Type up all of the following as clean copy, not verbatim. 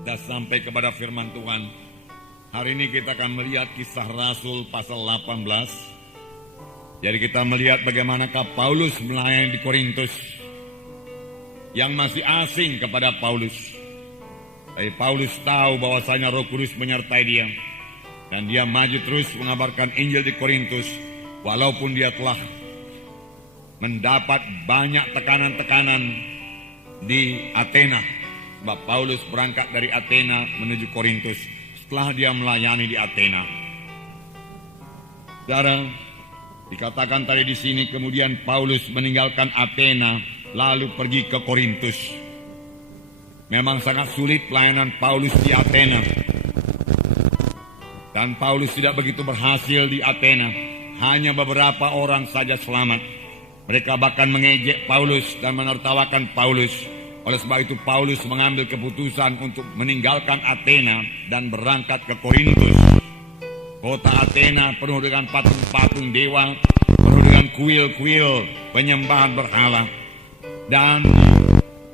Kita sampai kepada firman Tuhan. Hari ini kita akan melihat Kisah Rasul pasal 18. Jadi kita melihat bagaimanakah Paulus melayani di Korintus yang masih asing kepada Paulus. Tapi Paulus tahu bahwasanya Roh Kudus menyertai dia, dan dia maju terus mengabarkan Injil di Korintus walaupun dia telah mendapat banyak tekanan-tekanan di Athena. Sebab Paulus berangkat dari Athena menuju Korintus setelah dia melayani di Athena. Saudara, dikatakan tadi di sini kemudian Paulus meninggalkan Athena lalu pergi ke Korintus. Memang sangat sulit pelayanan Paulus di Athena. Dan Paulus tidak begitu berhasil di Athena. Hanya beberapa orang saja selamat. Mereka bahkan mengejek Paulus dan menertawakan Paulus. Oleh sebab itu Paulus mengambil keputusan untuk meninggalkan Athena dan berangkat ke Korintus. Kota Athena penuh dengan patung-patung dewa, penuh dengan kuil-kuil penyembahan berhala. Dan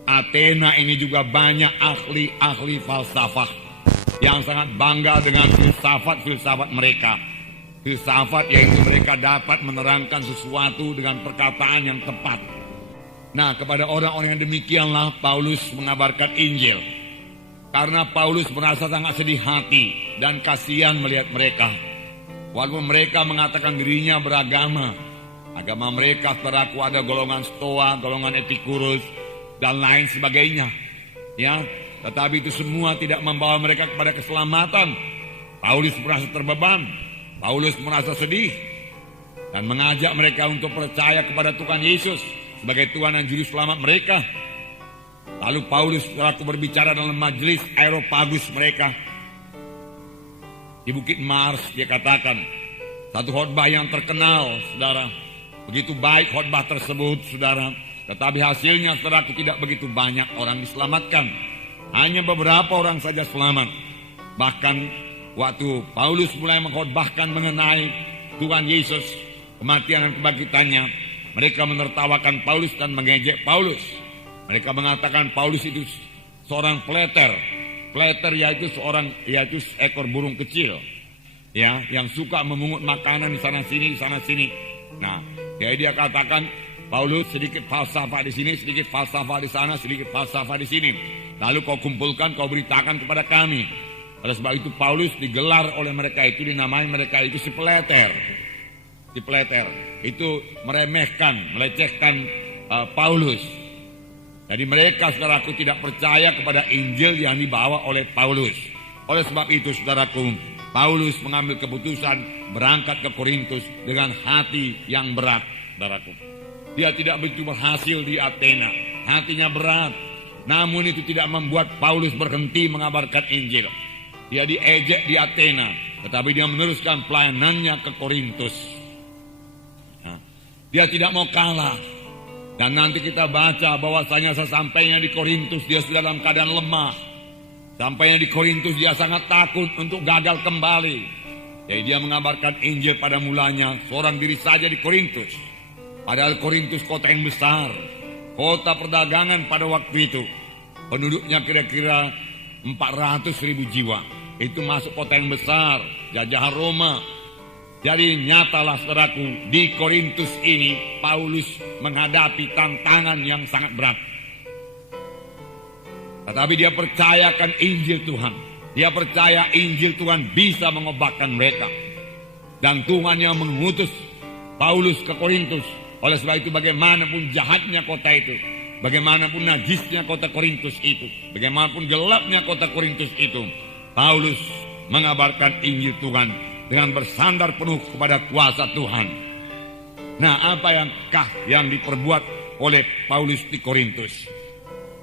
Athena ini juga banyak ahli-ahli falsafah yang sangat bangga dengan filsafat-filsafat mereka. Filsafat yaitu mereka dapat menerangkan sesuatu dengan perkataan yang tepat. Nah, kepada orang-orang yang demikianlah Paulus mengabarkan Injil. Karena Paulus merasa sangat sedih hati dan kasihan melihat mereka. Walaupun mereka mengatakan dirinya beragama. Agama mereka saudaraku ada golongan Stoa, golongan Epikurus, dan lain sebagainya. Ya, tetapi itu semua tidak membawa mereka kepada keselamatan. Paulus merasa terbeban. Paulus merasa sedih. Dan mengajak mereka untuk percaya kepada Tuhan Yesus sebagai Tuhan dan Juru Selamat mereka. Lalu Paulus selaku berbicara dalam majelis Areopagus mereka di Bukit Mars. Dia katakan satu khotbah yang terkenal, saudara. Begitu baik khotbah tersebut, saudara. Tetapi hasilnya, saudaraku, tidak begitu banyak orang diselamatkan. Hanya beberapa orang saja selamat. Bahkan waktu Paulus mulai mengkhotbahkan mengenai Tuhan Yesus, kematian dan kebangkitannya, mereka menertawakan Paulus dan mengejek Paulus. Mereka mengatakan Paulus itu seorang pleter. Pleter yaitu seekor burung kecil, ya, yang suka memungut makanan di sana sini, di sana sini. Nah, jadi dia katakan Paulus sedikit falsafah di sini, sedikit falsafah di sana, sedikit falsafah di sini. Lalu kau kumpulkan, kau beritakan kepada kami. Oleh sebab itu Paulus digelar oleh mereka itu, dinamai mereka itu si pleter. Si pleter itu meremehkan, melecehkan Paulus. Jadi mereka, saudaraku, tidak percaya kepada Injil yang dibawa oleh Paulus. Oleh sebab itu, saudaraku, Paulus mengambil keputusan berangkat ke Korintus dengan hati yang berat, saudaraku. Dia tidak begitu berhasil di Athena, hatinya berat. Namun itu tidak membuat Paulus berhenti mengabarkan Injil. Dia diejek di Athena, tetapi dia meneruskan pelayanannya ke Korintus. Dia tidak mau kalah. Dan nanti kita baca bahwasanya sesampainya di Korintus dia sudah dalam keadaan lemah. Sampainya di Korintus dia sangat takut untuk gagal kembali. Jadi dia mengabarkan Injil pada mulanya seorang diri saja di Korintus. Padahal Korintus kota yang besar, kota perdagangan pada waktu itu. Penduduknya kira-kira 400.000 jiwa. Itu masuk kota yang besar, jajahan Roma. Jadi nyatalah, saudaraku, di Korintus ini Paulus menghadapi tantangan yang sangat berat. Tetapi dia percayakan Injil Tuhan. Dia percaya Injil Tuhan bisa mengubahkan mereka. Dan Tuhan yang mengutus Paulus ke Korintus. Oleh sebab itu bagaimanapun jahatnya kota itu, bagaimanapun najisnya kota Korintus itu, bagaimanapun gelapnya kota Korintus itu, Paulus mengabarkan Injil Tuhan dengan bersandar penuh kepada kuasa Tuhan. Nah, apa yang diperbuat oleh Paulus di Korintus?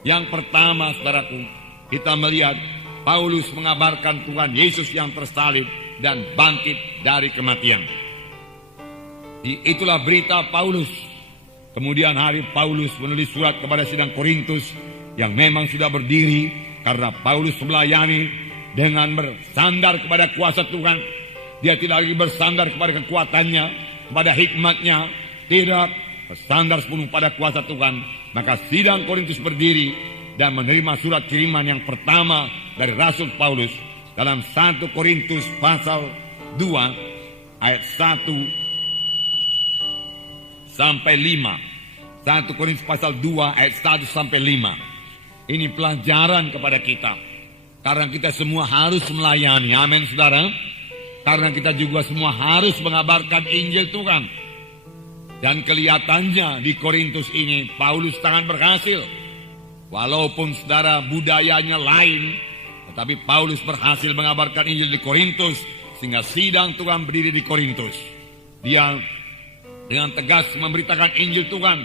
Yang pertama, saudaraku, kita melihat Paulus mengabarkan Tuhan Yesus yang tersalib dan bangkit dari kematian. Itulah berita Paulus. Kemudian hari Paulus menulis surat kepada sidang Korintus yang memang sudah berdiri karena Paulus melayani dengan bersandar kepada kuasa Tuhan. Dia tidak lagi bersandar kepada kekuatannya, kepada hikmatnya, tidak bersandar sepenuh pada kuasa Tuhan. Maka sidang Korintus berdiri dan menerima surat kiriman yang pertama dari Rasul Paulus dalam 1 Korintus pasal 2 ayat 1 sampai 5. 1 Korintus pasal 2 ayat 1 sampai 5. Ini pelajaran kepada kita. Karena kita semua harus melayani. Amin, saudara. Karena kita juga semua harus mengabarkan Injil Tuhan. Dan kelihatannya di Korintus ini Paulus sangat berhasil. Walaupun saudara budayanya lain, tetapi Paulus berhasil mengabarkan Injil di Korintus. Sehingga sidang Tuhan berdiri di Korintus. Dia dengan tegas memberitakan Injil Tuhan.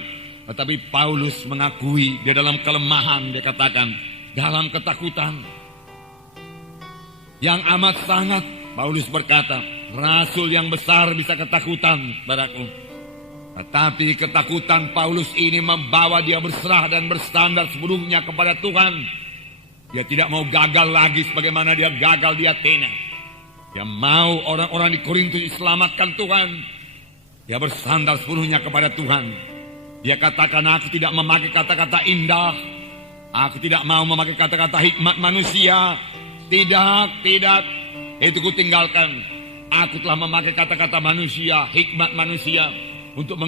Tetapi Paulus mengakui dia dalam kelemahan, dia katakan dalam ketakutan yang amat sangat. Paulus berkata, rasul yang besar bisa ketakutan, saudaraku. Tetapi ketakutan Paulus ini membawa dia berserah dan bersandar sepenuhnya kepada Tuhan. Dia tidak mau gagal lagi sebagaimana dia gagal di Athena. Dia mau orang-orang di Korintus diselamatkan Tuhan. Dia bersandar sepenuhnya kepada Tuhan. Dia katakan, aku tidak memakai kata-kata indah. Aku tidak mau memakai kata-kata hikmat manusia. Tidak. Itu kutinggalkan. Aku telah memakai kata-kata manusia, hikmat manusia, untuk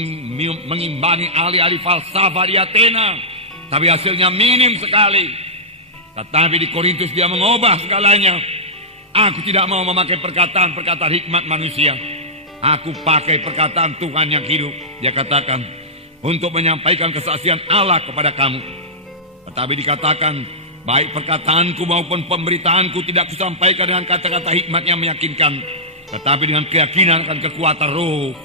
mengimbangi ahli-ahli falsafah di Athena. Tapi hasilnya minim sekali. Tetapi di Korintus dia mengubah segalanya. Aku tidak mau memakai perkataan-perkataan hikmat manusia. Aku pakai perkataan Tuhan yang hidup. Dia katakan, untuk menyampaikan kesaksian Allah kepada kamu. Tetapi dikatakan, baik perkataanku maupun pemberitaanku tidak kusampaikan dengan kata-kata hikmat yang meyakinkan, tetapi dengan keyakinan akan kekuatan roh.